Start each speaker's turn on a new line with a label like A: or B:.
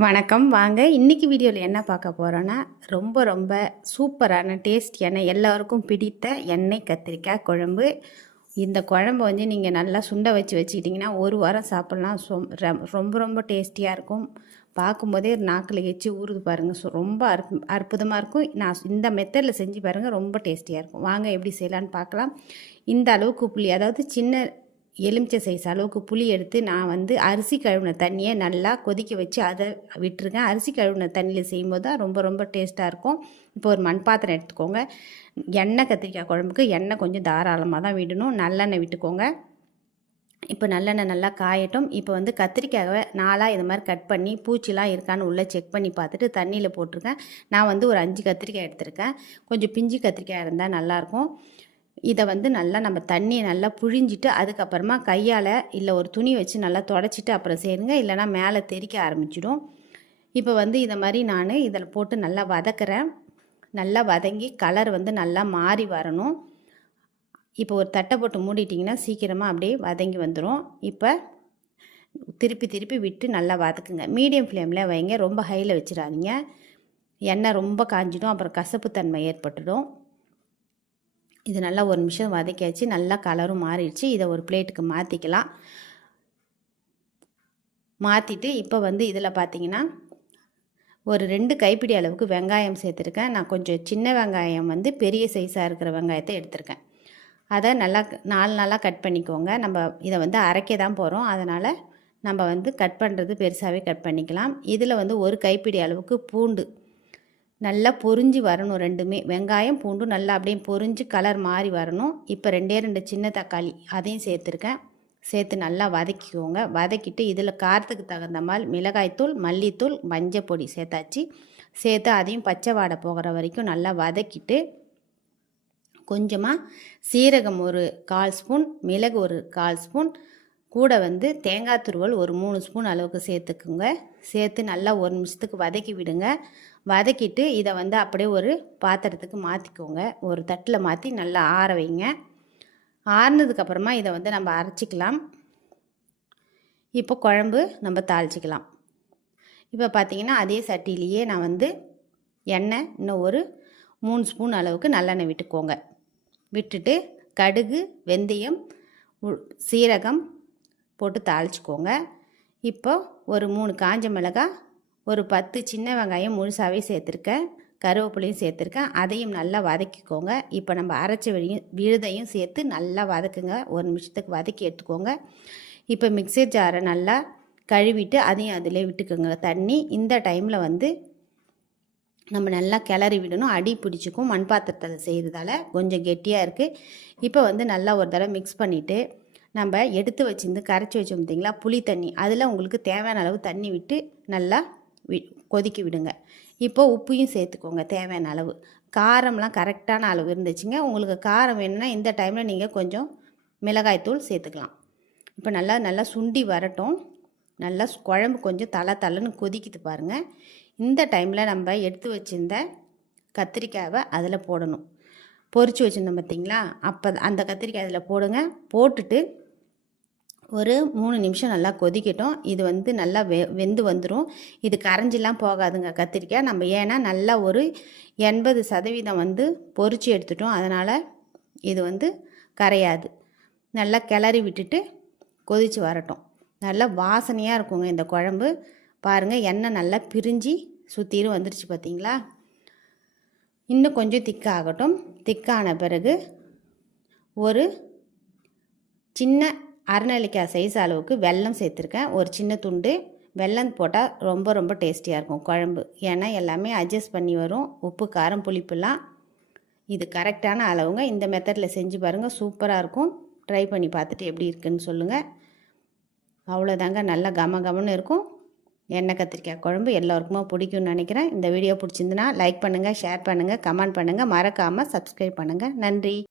A: வணக்கம். வாங்க இன்னைக்கு வீடியோவில் என்ன பார்க்க போகிறோன்னா ரொம்ப ரொம்ப சூப்பரான டேஸ்டியான எல்லாருக்கும் பிடித்த எண்ணெய் கத்திரிக்காய் குழம்பு. இந்த குழம்பு வந்து நீங்கள் நல்லா சுண்டை வச்சு வச்சுக்கிட்டிங்கன்னா ஒரு வாரம் சாப்பிட்லாம். ரம்- ரொம்ப ரொம்ப டேஸ்டியாக இருக்கும். பார்க்கும்போதே நாக்கில் எச்சு ஊறுது பாருங்கள் ஸோ ரொம்ப அற்பு அற்புதமாக இருக்கும். நான் இந்த மெத்தடில் செஞ்சு பாருங்கள் ரொம்ப டேஸ்டியாக இருக்கும். வாங்க எப்படி செய்யலான்னு பார்க்கலாம். இந்த அளவுக்கு புளி அதாவது சின்ன எலுமிச்சை சைஸ் அளவுக்கு புளி எடுத்து நான் வந்து அரிசி கழுவின தண்ணியை நல்லா கொதிக்க வச்சு அதை விட்டுருக்கேன் அரிசி கழுவின தண்ணியில் செய்யும்போது தான் ரொம்ப ரொம்ப டேஸ்ட்டாக இருக்கும். இப்போ ஒரு மண் பாத்திரம் எடுத்துக்கோங்க. எண்ணெய் கத்திரிக்காய் குழம்புக்கு எண்ணெய் கொஞ்சம் தாராளமாக தான் விடணும். நல்லெண்ணெய் விட்டுக்கோங்க. இப்போ நல்லெண்ணெய் நல்லா காயட்டும். இப்போ வந்து கத்திரிக்காயை நாளாக இது மாதிரி கட் பண்ணி பூச்சிலாம் இருக்கான்னு உள்ளே செக் பண்ணி பார்த்துட்டு தண்ணியில் போட்டிருக்கேன் நான் வந்து ஒரு அஞ்சு கத்திரிக்காய் எடுத்திருக்கேன். கொஞ்சம் பிஞ்சு கத்திரிக்காய் இருந்தால் நல்லாயிருக்கும் இதை வந்து நல்லா நம்ம தண்ணியை நல்லா புழிஞ்சிட்டு அதுக்கப்புறமா கையால் இல்லை ஒரு துணி வச்சு நல்லா தொடச்சிட்டு அப்புறம் சேருங்க இல்லைனா மேலே தெறிக்க ஆரம்பிச்சிடும். இப்போ வந்து இதை மாதிரி நான் இதில் போட்டு நல்லா வதக்குறேன். நல்லா வதங்கி கலர் வந்து நல்லா மாறி வரணும். இப்போ ஒரு தட்டை போட்டு மூடிட்டிங்கன்னா சீக்கிரமாக அப்படியே வதங்கி வந்துடும் இப்போ திருப்பி திருப்பி விட்டு நல்லா வதக்குங்க. மீடியம் ஃப்ளேமில் வைங்க. ரொம்ப ஹையில் வச்சிடாதீங்க. எண்ணெய் ரொம்ப காஞ்சிடும். அப்புறம் கசப்புத்தன்மை ஏற்பட்டுடும். இது நல்லா ஒரு நிமிஷம் வதக்கியாச்சு நல்லா கலரும் மாறிடுச்சு. இதை ஒரு பிளேட்டுக்கு மாற்றிக்கலாம் மாற்றிட்டு இப்போ வந்து இதில் பார்த்தீங்கன்னா ஒரு ரெண்டு கைப்பிடி அளவுக்கு வெங்காயம் சேர்த்துருக்கேன். நான் கொஞ்சம் சின்ன வெங்காயம் வந்து பெரிய சைஸாக இருக்கிற வெங்காயத்தை எடுத்திருக்கேன். அதை நல்லா நாலு நாளாக கட் பண்ணிக்கோங்க. நம்ம இதை வந்து அரைக்க தான் போகிறோம் அதனால் நம்ம வந்து கட் பண்ணுறது பெருசாகவே கட் பண்ணிக்கலாம். இதில் வந்து ஒரு கைப்பிடி அளவுக்கு பூண்டு நல்லா பொரிஞ்சு வரணும் ரெண்டுமே. வெங்காயம் பூண்டு நல்லா அப்படியே பொரிஞ்சு கலர் மாறி வரணும். இப்போ ரெண்டே ரெண்டு சின்ன தக்காளி அதையும் சேர்த்துருக்கேன். சேர்த்து நல்லா வதக்கிக்கோங்க. வதக்கிட்டு இதில் காரத்துக்கு தகுந்த மாதிரி மிளகாய்த்தூள் மல்லித்தூள் மஞ்சள் பொடி சேர்த்தாச்சு. சேர்த்து அதையும் பச்சை வாடை போகிற வரைக்கும் நல்லா வதக்கிட்டு கொஞ்சமாக சீரகம் ஒரு கால் ஸ்பூன் மிளகு ஒரு கால் ஸ்பூன் கூட வந்து தேங்காய் துருவல் ஒரு மூணு ஸ்பூன் அளவுக்கு சேர்த்துக்குங்க. சேர்த்து நல்லா ஒரு நிமிஷத்துக்கு வதக்கி விடுங்க. வதக்கிட்டு இதை வந்து அப்படியே ஒரு பாத்திரத்துக்கு மாற்றிக்கோங்க ஒரு தட்டில் மாற்றி நல்லா ஆற வைங்க. ஆறுனதுக்கப்புறமா இதை வந்து நம்ம அரைச்சிக்கலாம். இப்போ குழம்பு நம்ம தாளிச்சிக்கலாம். இப்போ பார்த்தீங்கன்னா அதே சட்டிலேயே நான் வந்து எண்ணெய் இன்னும் ஒரு மூணு ஸ்பூன் அளவுக்கு நல்லெண்ணெய் விட்டுக்கோங்க. விட்டுட்டு கடுகு வெந்தயம் உ- சீரகம் போட்டு தாளிச்சிக்கோங்க. இப்போ ஒரு மூணு காஞ்ச மிளகாய் ஒரு பத்து சின்ன வெங்காயம் முழுசாகவே சேர்த்துருக்கேன். கருவேப்பிலையும் சேர்த்துருக்கேன். அதையும் நல்லா வதக்கிக்கோங்க. இப்போ நம்ம அரைச்ச விழியும் விழுதையும் சேர்த்து நல்லா வதக்குங்க. ஒரு நிமிஷத்துக்கு வதக்கி எடுத்துக்கோங்க. இப்போ மிக்சர் ஜாரை நல்லா கழுவிட்டு அதையும் அதிலே விட்டுக்கோங்க. தண்ணி இந்த டைமில் வந்து நம்ம நல்லா கிளறி விடணும். அடி பிடிச்சிக்கும். மண் பாத்திரத்தில் செய்கிறதால கொஞ்சம் கெட்டியாக இருக்குது இப்போ வந்து நல்லா ஒரு தடவை மிக்ஸ் பண்ணிவிட்டு நம்ம எடுத்து வச்சிருந்து கரைச்சி வச்சோம் பார்த்திங்களா? புளி தண்ணி. அதில் உங்களுக்கு தேவையான அளவு தண்ணி விட்டு நல்லா வி கொதிக்க விடுங்க. இப்போ உப்பையும் சேர்த்துக்கோங்க தேவையான அளவு. காரம்லாம் கரெக்டான அளவு இருந்துச்சுங்க. உங்களுக்கு காரம் வேணும்னா இந்த டைமில் நீங்கள் கொஞ்சம் மிளகாய்த்தூள் சேர்த்துக்கலாம். இப்போ நல்லா நல்லா சுண்டி வரட்டும். நல்லா குழம்பு கொஞ்சம் தலை தலைன்னு கொதிக்குது பாருங்கள் இந்த டைமில் நம்ம எடுத்து வச்சிருந்த கத்திரிக்காவை அதில் போடணும். பொறிச்சு வச்சுருந்தோம் பார்த்தீங்களா? அப்போ அந்த கத்திரிக்காய் அதில் போடுங்க. போட்டுட்டு ஒரு மூணு நிமிஷம் நல்லா கொதிக்கட்டும். இது வந்து நல்லா வெ வெந்து வந்துடும் இது கரைஞ்சிலாம் போகாதுங்க கத்திரிக்காய். நம்ம ஏன்னா நல்லா ஒரு எண்பது சதவீதம் வந்து பொறிச்சு எடுத்துட்டோம். அதனால் இது வந்து கரையாது. நல்லா கிளறி விட்டுட்டு கொதித்து வரட்டும். நல்லா வாசனையாக இருக்குங்க இந்த குழம்பு. பாருங்கள் எண்ணெய் நல்லா பிரிஞ்சு சுற்றிலும் வந்துருச்சு பார்த்தீங்களா இன்னும் கொஞ்சம் திக்காகட்டும். திக்கான பிறகு ஒரு சின்ன அரைநெல்லிக்காய் சைஸ் அளவுக்கு வெல்லம் சேர்த்துருக்கேன். ஒரு சின்ன துண்டு வெல்லம் போட்டால் ரொம்ப ரொம்ப டேஸ்டியாக இருக்கும் குழம்பு. ஏன்னா எல்லாமே அட்ஜஸ்ட் பண்ணி வரும். உப்பு காரம் புளிப்புலாம். இது கரெக்டான அளவுங்க. இந்த மெத்தடில் செஞ்சு பாருங்கள் சூப்பராக இருக்கும். ட்ரை பண்ணி பார்த்துட்டு எப்படி இருக்குன்னு சொல்லுங்கள் அவ்வளோதாங்க நல்லா கம கமன்னு இருக்கும். எண்ணெய் கத்திரிக்காய் குழம்பு எல்லாருக்குமே பிடிக்கும்னு நினைக்கிறேன். இந்த வீடியோ பிடிச்சிருந்துன்னா லைக் பண்ணுங்கள் ஷேர் பண்ணுங்கள் கமெண்ட் பண்ணுங்கள் மறக்காமல் சப்ஸ்கிரைப் பண்ணுங்கள் நன்றி.